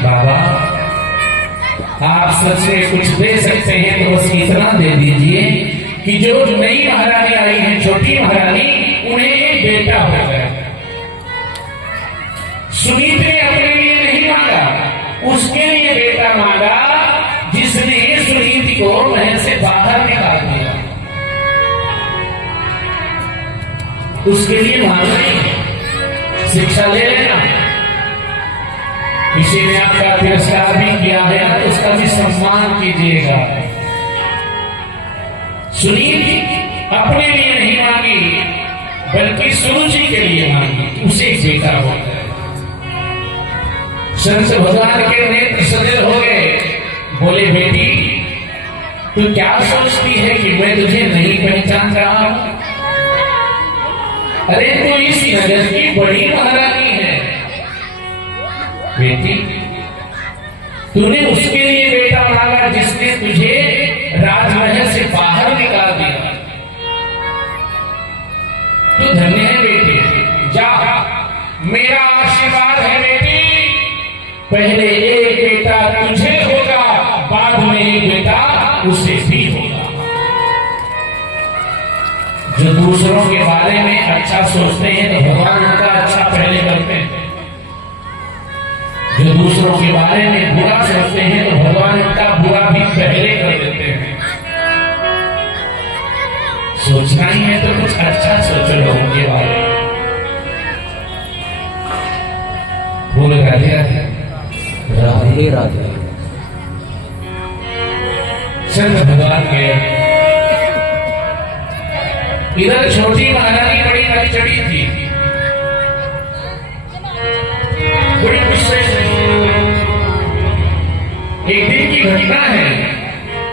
बाबा आप सच में कुछ दे सकते हैं तो बस इतना दे दीजिए कि जो नई महारानी आई है, छोटी महारानी, उन्हें एक बेटा हो गया। सुनीत ने अपने लिए नहीं मांगा, उसके लिए बेटा मांगा जिसने सुनीत को महल से बाहर निकाल दिया। उसके लिए मांगना, शिक्षा ले लेना। किसी ने आपका तिरस्कार भी किया है तो उसका भी सम्मान कीजिएगा। सुनीत अपने लिए नहीं मांगी बल्कि सुरुचि के लिए मांगी, उसे एक बेटा हो गया। संत भगवान के नेत्र सजल हो गए, बोले बेटी तू क्या सोचती है कि मैं तुझे नहीं पहचान रहा हूं? अरे तू इस नगर की बड़ी महारानी है बेटी। तूने उसके लिए बेटा मांगा जिसने तुझे राजमहल से बाहर निकाल दिया। तू धन्य है बेटी, जा, मेरा आशीर्वाद है बेटी। पहले एक बेटा तुझे होगा, बाद में एक बेटा उसे भी होगा। जो दूसरों के बारे में अच्छा सोचते हैं तो भगवान उनका अच्छा पहले करते हैं। जो दूसरों के बारे में बुरा सोचते हैं तो भगवान उनका बुरा भी पहले कर देते हैं। सोचना ही है तो कुछ अच्छा सोचो लोगों के बारे में। बोल राधे राधे राधे राधे। संत भगवान के इधर छोटी महारानी बड़ी नदी चढ़ी थी, बड़ी गुस्से से। एक दिन की घटना है,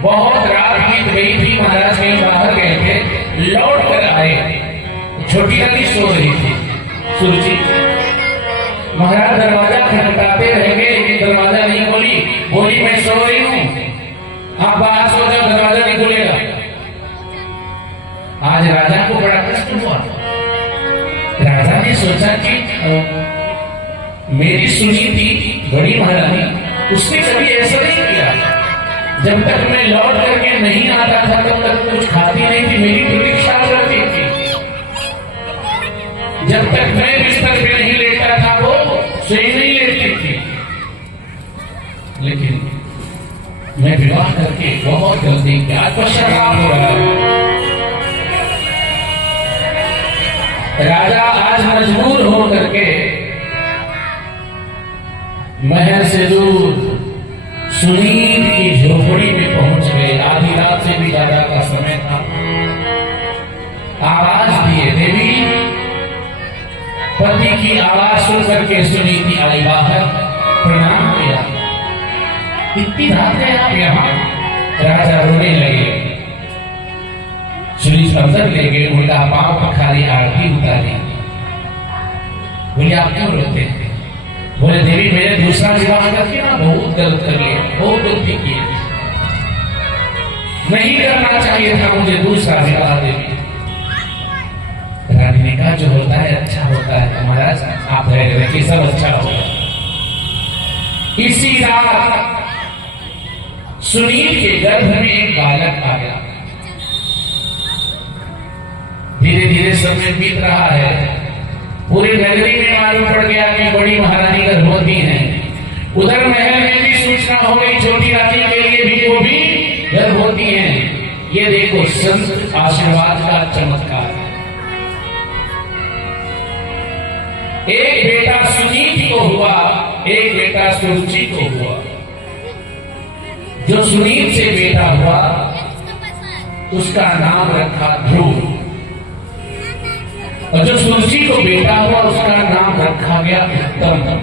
बहुत रात बीत गई थी, महाराज कहीं बाहर गए थे, लौट कर आए, छोटी नदी सो रही थी सुरुचि। महाराज दरवाजा खटखटाते रह गए, लेकिन दरवाजा नहीं खोली। बोली मैं सो रही हूं, आप बाहर सो जाओ, दरवाजा नहीं खुलेगा। आज राजा को बड़ा कष्ट हुआ। राजा ने सोचा कि मेरी सुनीति बड़ी महारानी, उसने कभी ऐसा नहीं किया। जब तक मैं लौट करके नहीं आता था तब तक कुछ खाती नहीं थी, मेरी प्रतीक्षा करती थी। जब तक मैं बिस्तर पे नहीं लेटा था वो सोई नहीं लेती थी। लेकिन मैं विवाह करके बहुत गलती किया, पश्चाताप हो रहा है। राजा आज मजबूर हो करके महल से दूर सुनीत की झोपड़ी में पहुंच गए। आधी रात से भी ज्यादा का समय था। आवाज दिए, देवी। पति की आवाज सुन करके सुनीति आई बाहर, प्रणाम किया। इतनी रात है आप यहाँ? राजा रोने लगे। सुनीत अंदर ले गए, उनका पांव पखारी, आरती उतारी। बोले आप क्यों रोते हैं? बोले देवी मैंने दूसरा विवाह करके ना बहुत गलत कर लिया, बहुत गलती की। नहीं करना चाहिए था मुझे दूसरा विवाह। देवी रानी ने कहा जो होता है अच्छा होता है, महाराज आप धैर्य रखिए, सब अच्छा होगा। इसी रात सुनीत के गर्भ में एक बालक आ गया। धीरे धीरे समय बीत रहा है, पूरी नगरी में मालूम पड़ गया कि बड़ी महारानी गर्भवती है। उधर महल में भी सूचना हो गई, छोटी रानी के लिए भी वो भी गर्भवती है। ये देखो संत आशीर्वाद का चमत्कार। एक बेटा सुनीति को हुआ, एक बेटा सुरुचि को हुआ। जो सुनीत से बेटा हुआ उसका नाम रखा ध्रुव, और जो सुरुचि को बेटा हुआ उसका नाम रखा गया उत्तम।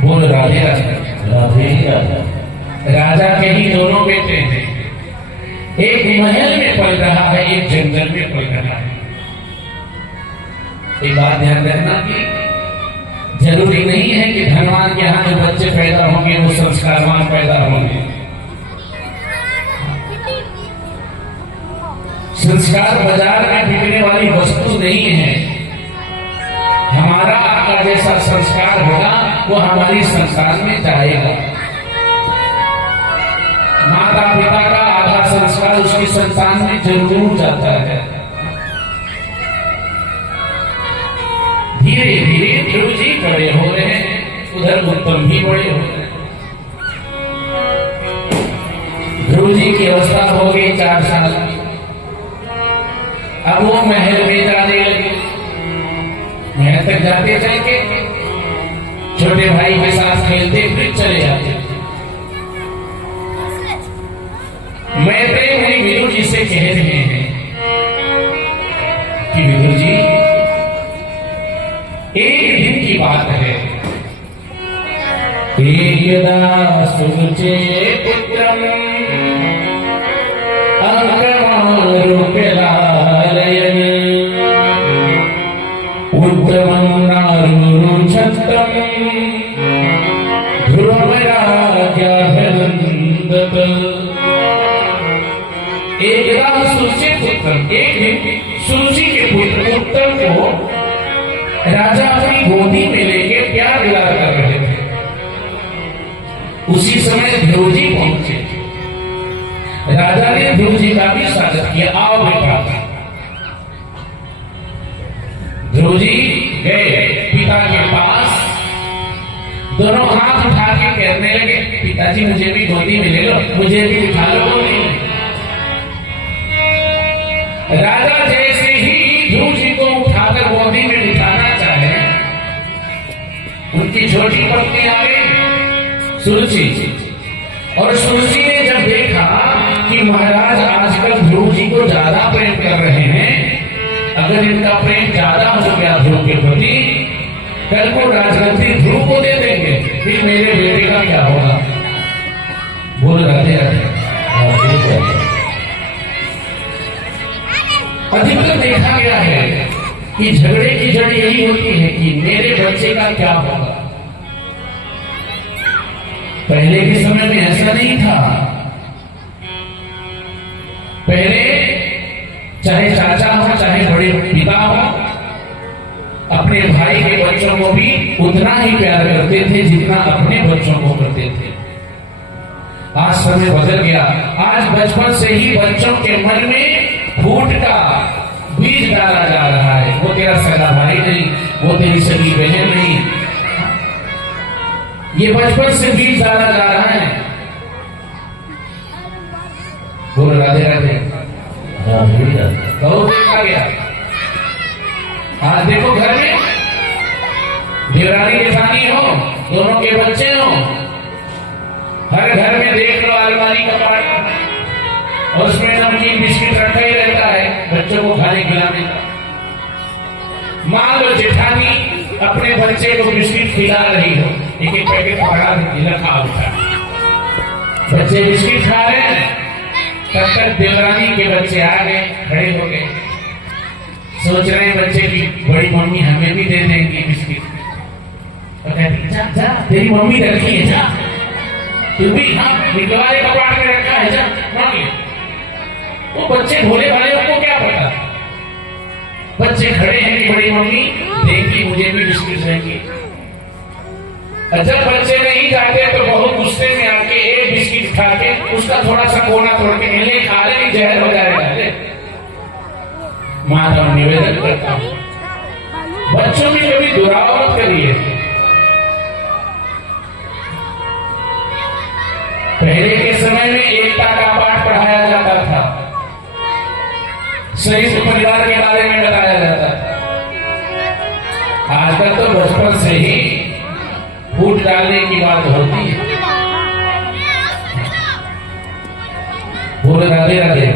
बोल राधे राधे राधे राधे। राजा के ही दोनों बेटे हैं, एक महल में पल रहा है, एक जंगल में पल रहा है। एक बात ध्यान रखना कि जरूरी नहीं है कि धनवान के यहाँ जो बच्चे पैदा होंगे वो संस्कारवान पैदा होंगे। संस्कार बाजार में बिकने वाली वस्तु नहीं है। हमारा आपका जैसा संस्कार होगा वो हमारी संसार में जाएगा। माता पिता का आधा संस्कार उसकी संतान में जरूर जाता है। धीरे धीरे ध्रुव जी बड़े हो रहे हैं, उधर उत्तम भी बड़े हो रहे हैं। ध्रुव जी की अवस्था हो गई 4 साल की। अब वो महल में जाने लगे, महल तक जाते जाएंगे, छोटे भाई के साथ खेलते फिर चले जाते। मैत्रेय मुनि विदुर जी से कह रहे हैं कि विदुर जी, एक दिन की बात है, एकदा सुरुचे पुत्रम अंकमारूप्यलालयन् उत्तमं नारुरुच्छत्रं ध्रुवराज्ञाभिनन्दत। एकदा सुरुचि पुत्रम, एक दिन सुरुचि के पुत्र उत्तम को राजा अपनी गोदी में लेके प्यार दिला कर रहे थे। उसी समय ध्रुव जी पहुंचे। राजा ने ध्रुव जी का भी स्वागत किया, आओ बेटा। ध्रुव जी गए पिता के पास, दोनों हाथ उठा के कहने लगे, पिताजी मुझे भी गोदी में ले लो, मुझे भी उठा लो गोदी में। राजा जैसे ही ध्रुव जी को उठाकर गोदी में बिठाना चाहे, उनकी छोटी पत्नी आ गई सुरुचि, और सुरुचि ने जब देखा कि महाराज आजकल ध्रुव जी को ज्यादा प्रेम कर रहे हैं, अगर इनका प्रेम ज्यादा हो गया ध्रुव के प्रति, कल को राजगद्दी ध्रुव को दे देंगे, फिर मेरे बेटे का क्या होगा? बोल राधे राधे। अधिकतर देखा गया है कि झगड़े की जड़ यही होती है कि मेरे बच्चे का क्या होगा। पहले के समय में ऐसा नहीं था। पहले चाहे चाचा हो चाहे बड़े पिता हो, अपने भाई के बच्चों को भी उतना ही प्यार करते थे जितना अपने बच्चों को करते थे। आज समय बदल गया। आज बचपन से ही बच्चों के मन में फूट का बीज डाला जा रहा है। वो तेरा सगा भाई नहीं, वो तेरी सगी बहन नहीं, ये बचपन से बीज डाला जा रहा है। बोलो राधे राधे। बहुत देखा गया। आज देखो घर में देवरानी जेठानी हो, दोनों के बच्चे हो, हर घर में देख लो अलमारी कपाट, और उसमें नमकीन बिस्किट रखा ही रहता है बच्चों को खाने खिलाने का। मान लो जेठानी अपने बच्चे को बिस्किट खिला रही हो, एक एक पैकेट पकड़ा रखा होता है, बच्चे बिस्किट खा रहे हैं, तब तक देवरानी के बच्चे आ गए, खड़े हो गए, सोच रहे हैं बच्चे की बड़ी मम्मी हमें भी दे देंगी बिस्किट। तो कहती जा जा, तेरी मम्मी रखी है, जा तू भी, हाँ निकलवाए कपाट में रखा है, जा मांग ले। वो बच्चे भोले भाले, उनको क्या पता, बच्चे खड़े हैं कि बड़ी मम्मी देंगी, मुझे भी बिस्किट देंगी। जब बच्चे नहीं जाते तो बहुत गुस्से में आके एक बिस्किट खा के उसका थोड़ा सा कोना तोड़ के मिलने खा ले, जहर हो जाएगा। माता निवेदन करता हूं, बच्चों में कभी दुराव मत करिए। पहले के समय में एकता का पाठ पढ़ाया जाता था, संयुक्त परिवार के बारे में बताया जाता था। आजकल तो बचपन से ही फूट डालने की बात होती है। बोले राधे राधे।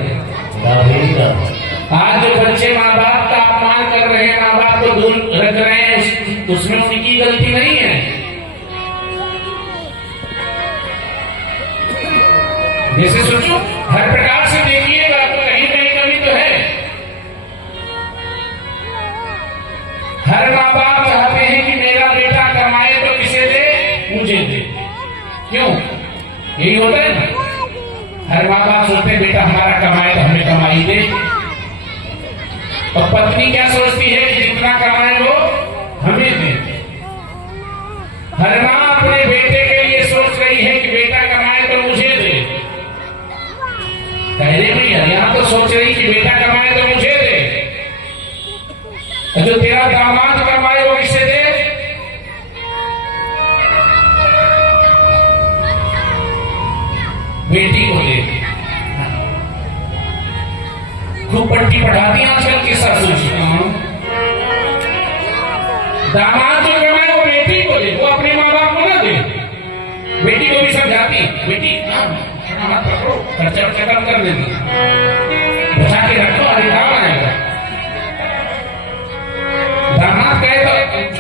आज जो बच्चे माँ बाप का अपमान कर रहे हैं, माँ बाप को दूर रख रहे हैं, उसमें उनकी गलती नहीं है। जैसे सोचो, हर प्रकार से देखिएगा तो कहीं कहीं कमी तो है। हर माँ बाप चाहते हैं कि मेरा बेटा कमाए तो किसे दे, मुझे दे। क्यों? यही होता है ना। हर माँ बाप सोचते हैं बेटा हमारा कमाए तो हमें कमाई दे, और पत्नी क्या सोचती है कि जितना कमाए वो हमें दे। हर माँ अपने बेटे के लिए सोच रही है कि बेटा कमाए तो मुझे दे। पहले भैया यहाँ तो सोच रही कि बेटा कमाए तो मुझे दे, जो तेरा दामाद कमाए वो किसे दे। बेटी को दे। खूब पट्टी पढ़ाती आजकल की सासू जी। दामाद जो कमाए वो बेटी को दे, वो अपने माँ बाप को ना दे। बेटी को भी समझाती, बेटी मत पकड़ो, खर्चा वर्चा कम कर देगी, बचा के रखो, अरे काम आएगा। दामाद कहे तो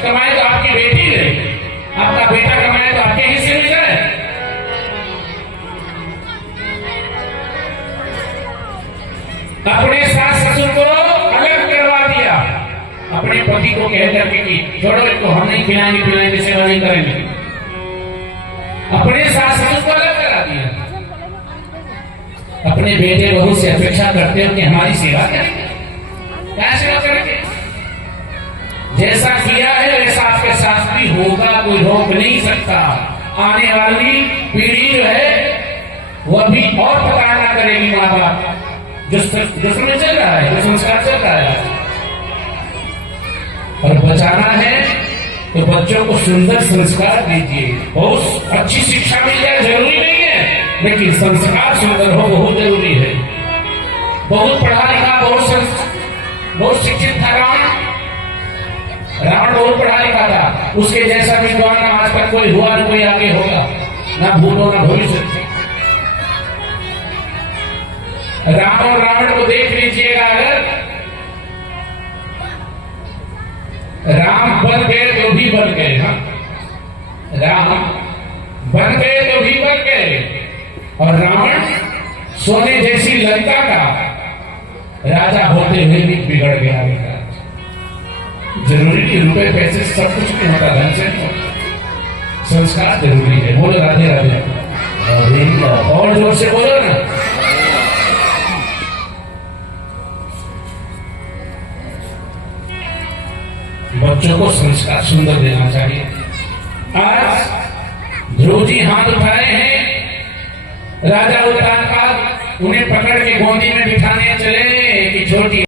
कमाए तो आपकी बेटी दे, आपका बेटा कमाए तो आपके हिस्से में जाए। अपने सास ससुर को अलग करवा दिया, अपने पति को कह करके कि छोड़ो इसको, हम नहीं खिलाएंगे सेवा नहीं करेंगे। अपने सास ससुर को अलग करा दिया। अपने बेटे बहू से अपेक्षा करते हो कि हमारी सेवा करेंगे। क्या सेवा करेंगे? जैसा किया है वैसा आपके साथ भी होगा, कोई रोक नहीं सकता। आने वाली पीढ़ी जो है वह भी और प्रताड़ना करेगी माँ बाप, जो समय चल रहा है, जो संस्कार चल रहा है। और बचाना है तो बच्चों को सुंदर संस्कार दीजिए। बहुत अच्छी शिक्षा मिल जाए जरूरी नहीं है, लेकिन संस्कार सुंदर हो बहुत जरूरी है। बहुत पढ़ा लिखा, बहुत शिक्षित था रावण बहुत पढ़ा लिखा था, उसके जैसा विद्वान आज तक कोई हुआ न कोई आगे होगा, ना भूलो ना भविष्य। राम और रावण को देख लीजिएगा, अगर राम बन गए तो भी बन गए। हाँ, राम बन गए तो भी बन गए, और रावण सोने जैसी लंका का राजा होते हुए भी बिगड़ गया। जरूरी नहीं, रुपए पैसे सब कुछ नहीं होता, धन से संस्कार जरूरी है। बोलो राधे राधे, और जोर से बोलो ना। बच्चों को संस्कार सुंदर देना चाहिए। आज ध्रुव जी हाथ उठाए हैं, राजा उत्तानपाद उन्हें पकड़ के गोदी में बिठाने चले कि छोटी